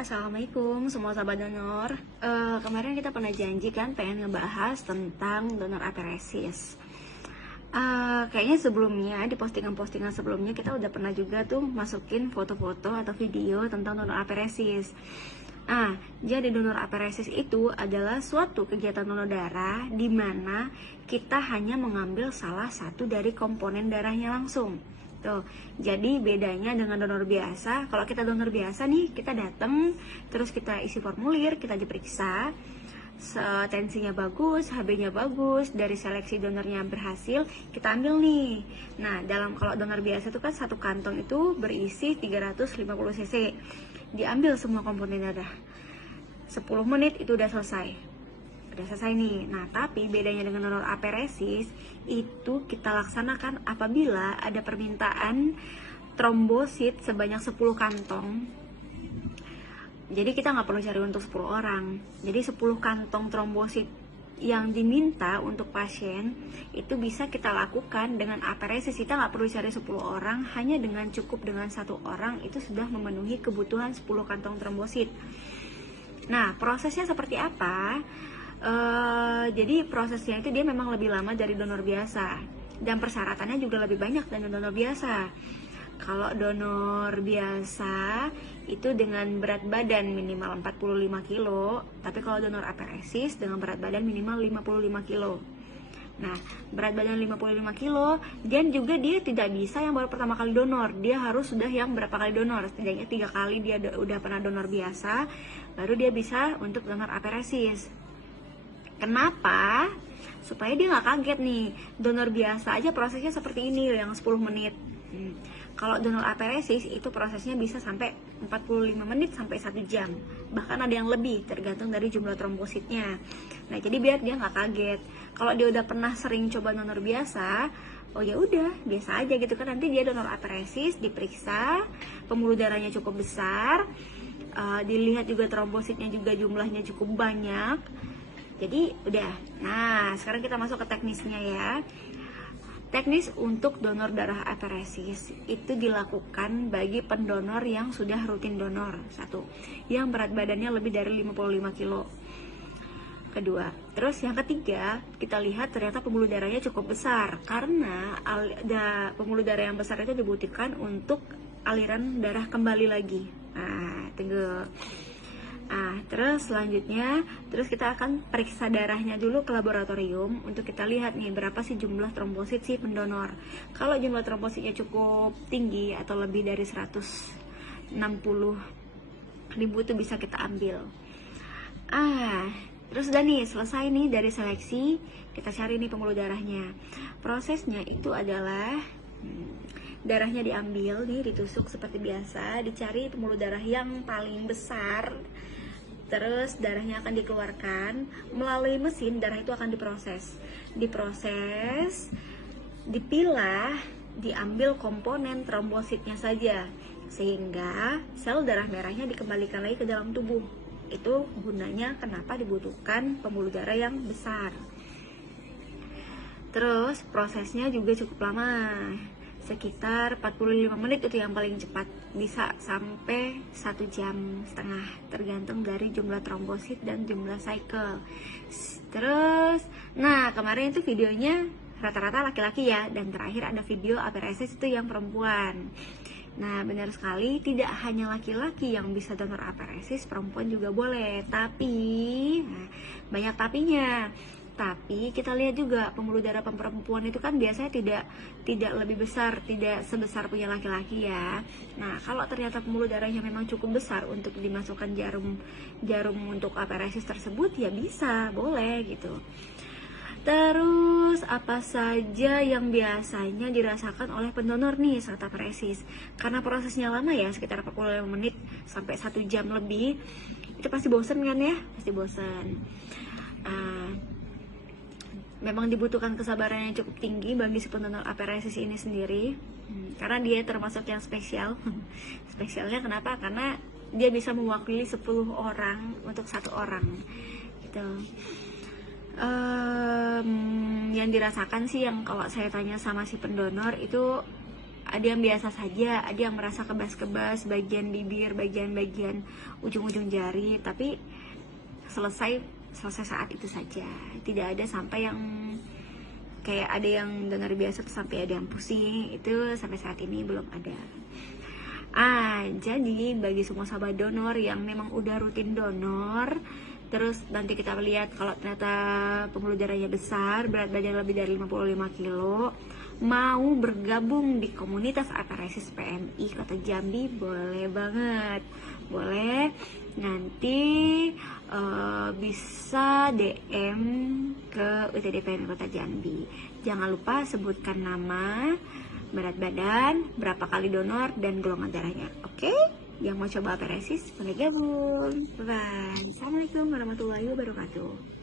Assalamualaikum semua sahabat donor. Kemarin kita pernah janji kan pengen ngebahas tentang donor aferesis. Kayaknya sebelumnya di postingan-postingan sebelumnya kita udah pernah juga tuh masukin foto-foto atau video tentang donor aferesis. Jadi donor aferesis itu adalah suatu kegiatan donor darah di mana kita hanya mengambil salah satu dari komponen darahnya langsung. Tuh, jadi bedanya dengan donor biasa, kalau kita donor biasa nih, kita datang, terus kita isi formulir, kita diperiksa, tensinya bagus, HB-nya bagus, dari seleksi donornya berhasil, kita ambil nih. Nah, kalau donor biasa itu kan satu kantong itu berisi 350 cc. Diambil semua komponen darah. 10 menit itu udah selesai nih. Nah, tapi bedanya dengan donor aferesis itu kita laksanakan apabila ada permintaan trombosit sebanyak 10 kantong. Jadi kita nggak perlu cari untuk 10 orang. Jadi 10 kantong trombosit yang diminta untuk pasien itu bisa kita lakukan dengan aferesis. Kita nggak perlu cari 10 orang, hanya cukup dengan 1 orang itu sudah memenuhi kebutuhan 10 kantong trombosit. Nah, prosesnya seperti apa? Jadi prosesnya itu dia memang lebih lama dari donor biasa dan persyaratannya juga lebih banyak dari donor biasa. Kalau donor biasa itu dengan berat badan minimal 45 kilo, tapi kalau donor aferesis dengan berat badan minimal 55 kilo. Nah, berat badan 55 kilo dan juga dia tidak bisa yang baru pertama kali donor, dia harus sudah yang berapa kali donor, setidaknya 3 kali dia udah pernah donor biasa, baru dia bisa untuk donor aferesis. Kenapa? Supaya dia nggak kaget nih, donor biasa aja prosesnya seperti ini yang 10 menit. Kalau donor aferesis itu prosesnya bisa sampai 45 menit sampai 1 jam. Bahkan ada yang lebih tergantung dari jumlah trombositnya. Nah, jadi biar dia nggak kaget. Kalau dia udah pernah sering coba donor biasa, oh ya udah, biasa aja gitu kan. Nanti dia donor aferesis, diperiksa, pembuluh darahnya cukup besar, dilihat juga trombositnya juga jumlahnya cukup banyak. Jadi udah. Nah, sekarang kita masuk ke teknisnya ya. Teknis untuk donor darah aferesis itu dilakukan bagi pendonor yang sudah rutin donor. 1. Yang berat badannya lebih dari 55 kilo. Kedua, terus yang ketiga, kita lihat ternyata pembuluh darahnya cukup besar. Karena pembuluh darah yang besar itu dibutuhkan untuk aliran darah kembali lagi. Nah, tunggu. Terus selanjutnya, kita akan periksa darahnya dulu ke laboratorium untuk kita lihat nih berapa sih jumlah trombosit si pendonor. Kalau jumlah trombositnya cukup tinggi atau lebih dari 160.000 itu bisa kita ambil. Terus udah nih, selesai nih dari seleksi, kita cari nih pembuluh darahnya. Prosesnya itu adalah darahnya diambil nih, ditusuk seperti biasa, dicari pembuluh darah yang paling besar. Terus darahnya akan dikeluarkan melalui mesin, darah itu akan diproses, dipilah, diambil komponen trombositnya saja sehingga sel darah merahnya dikembalikan lagi ke dalam tubuh. Itu gunanya kenapa dibutuhkan pembuluh darah yang besar. Terus prosesnya juga cukup lama, sekitar 45 menit itu yang paling cepat, bisa sampai 1,5 jam tergantung dari jumlah trombosit dan jumlah cycle. Terus, nah kemarin itu videonya rata-rata laki-laki ya, dan terakhir ada video aferesis itu yang perempuan. Nah, benar sekali, tidak hanya laki-laki yang bisa donor aferesis, perempuan juga boleh. Tapi, banyak tapinya. Tapi kita lihat juga pembuluh darah perempuan itu kan biasanya tidak lebih besar, tidak sebesar punya laki-laki ya. Nah, kalau ternyata pembuluh darahnya memang cukup besar untuk dimasukkan jarum untuk aferesis tersebut, ya bisa, boleh gitu. Terus apa saja yang biasanya dirasakan oleh pendonor nih saat aferesis? Karena prosesnya lama ya, sekitar 45 menit sampai 1 jam lebih, itu pasti bosen kan ya? Pasti bosen. Memang dibutuhkan kesabaran yang cukup tinggi bagi si pendonor aferesis ini sendiri, karena dia termasuk yang spesial. Spesialnya kenapa? Karena dia bisa mewakili 10 orang untuk 1 orang gitu. Yang dirasakan sih, yang kalau saya tanya sama si pendonor itu ada yang biasa saja, ada yang merasa kebas-kebas bagian bibir, bagian-bagian ujung-ujung jari, tapi selesai saat itu saja. Tidak ada sampai yang kayak ada yang dengar biasa tuh sampai ada yang pusing, itu sampai saat ini belum ada. Jadi bagi semua sahabat donor yang memang udah rutin donor, terus nanti kita lihat kalau ternyata pembuluh darahnya besar, berat badan lebih dari 55 kilo, mau bergabung di komunitas aparesis PMI Kota Jambi, boleh banget. Boleh, nanti bisa DM ke UTD PMI Kota Jambi. Jangan lupa sebutkan nama, berat badan, berapa kali donor, dan golongan darahnya. Oke? Yang mau coba aparesis boleh gabung. Bye. Assalamualaikum warahmatullahi wabarakatuh.